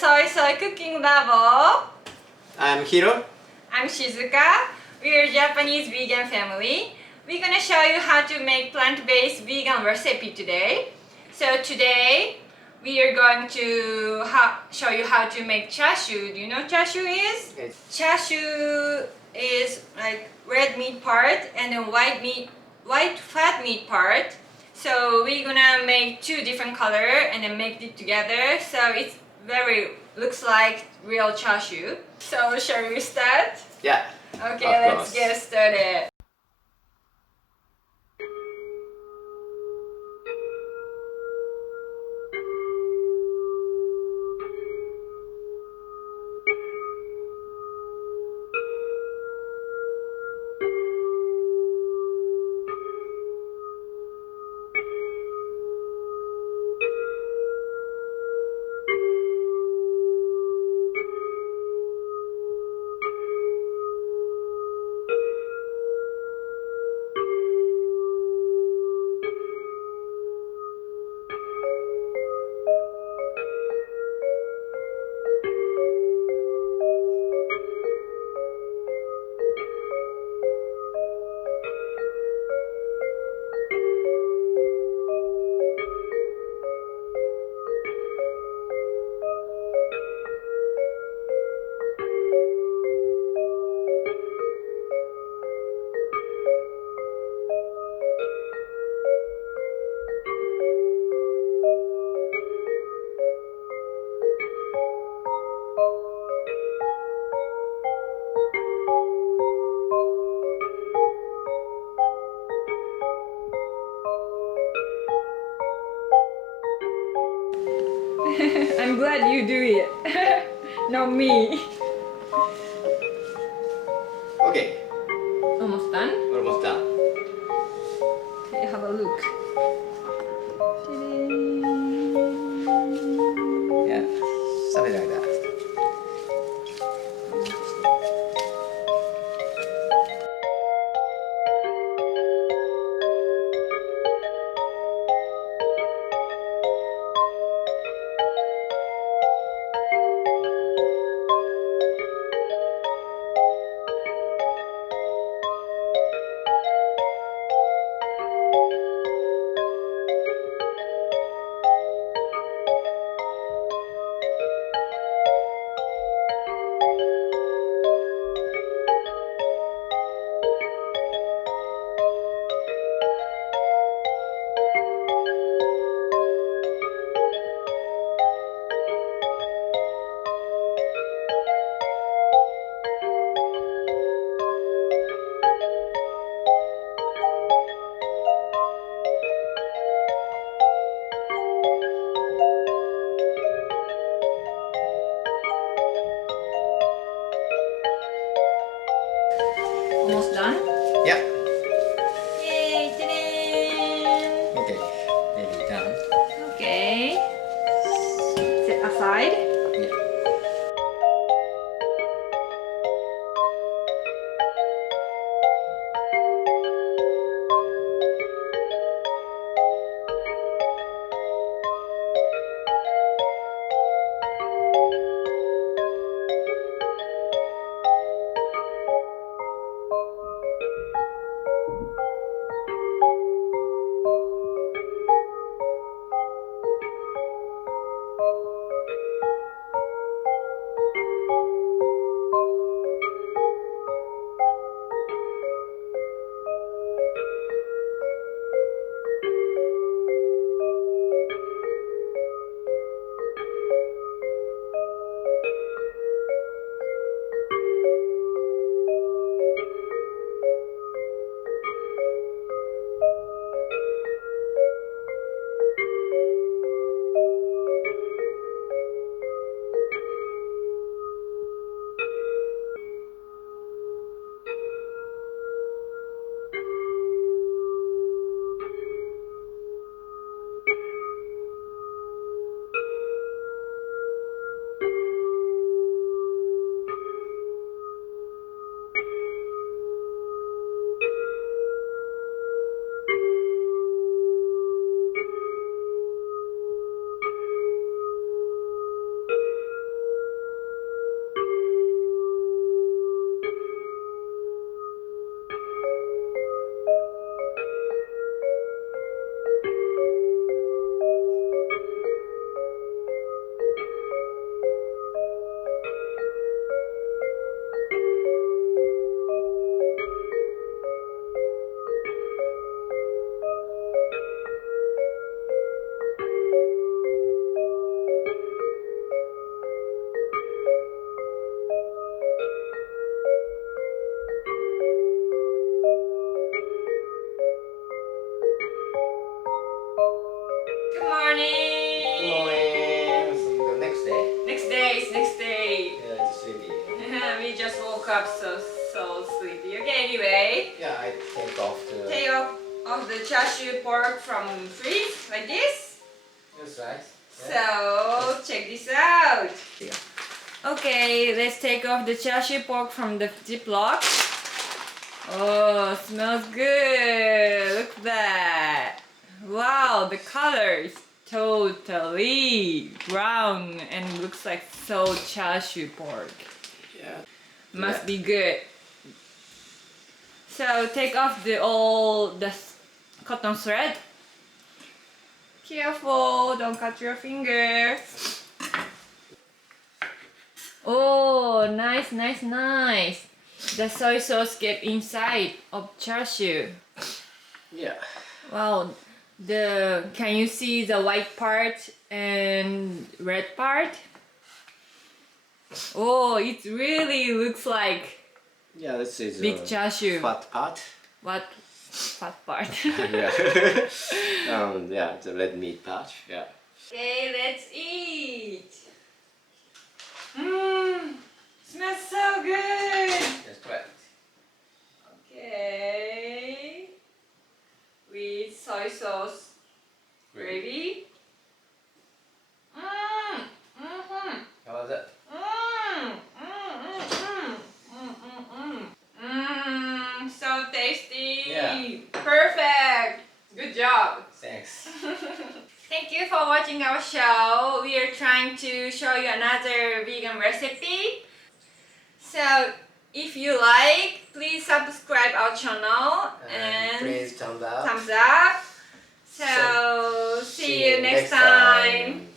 Soy Cooking Labo. I'm Hiro. I'm Shizuka. We are a Japanese vegan family. We're gonna show you how to make plant-based vegan recipe today. So today we are going to show you how to make chashu. Do you know what chashu is? Yes. Chashu is like red meat part and then white fat meat part. So we're gonna make two different color and then make it together. So it's looks like real chashu. So shall we start? Yeah. Okay, Of let's course. get started. I'm glad you do it, not me. Okay. Almost done. Almost done. Okay, have a look. Yeah. Something like that. Almost done. Yeah. Yay! Ta-da! Okay. Maybe done. Okay. Set aside. Yeah. up so sleepy. Okay, anyway, Yeah, I take off the. take off the chashu pork from freeze like this. That's right. So check this out. Okay, let's take off the chashu pork from the ziploc. Oh, smells good. Look at that. Wow, the color is totally brown and looks like so chashu pork. Yeah. Must be good. So take off all the cotton thread. Careful, don't cut your finger. Oh, nice. The soy sauce get inside of chashu. Yeah. Wow, can you see the white part and red part? Oh, it really looks like Yeah, this is big chashu. fat part. What fat part? Yeah. Yeah, the red meat part. Yeah. Okay, let's eat. Mmm, smells so good. That's correct. Okay, with soy sauce gravy. How was it? So tasty. Yeah. Perfect. Good job. Thanks. Thank you for watching our show. We are trying to show you another vegan recipe. So if you like, please subscribe our channel and please thumbs up. thumbs up. So see you next time.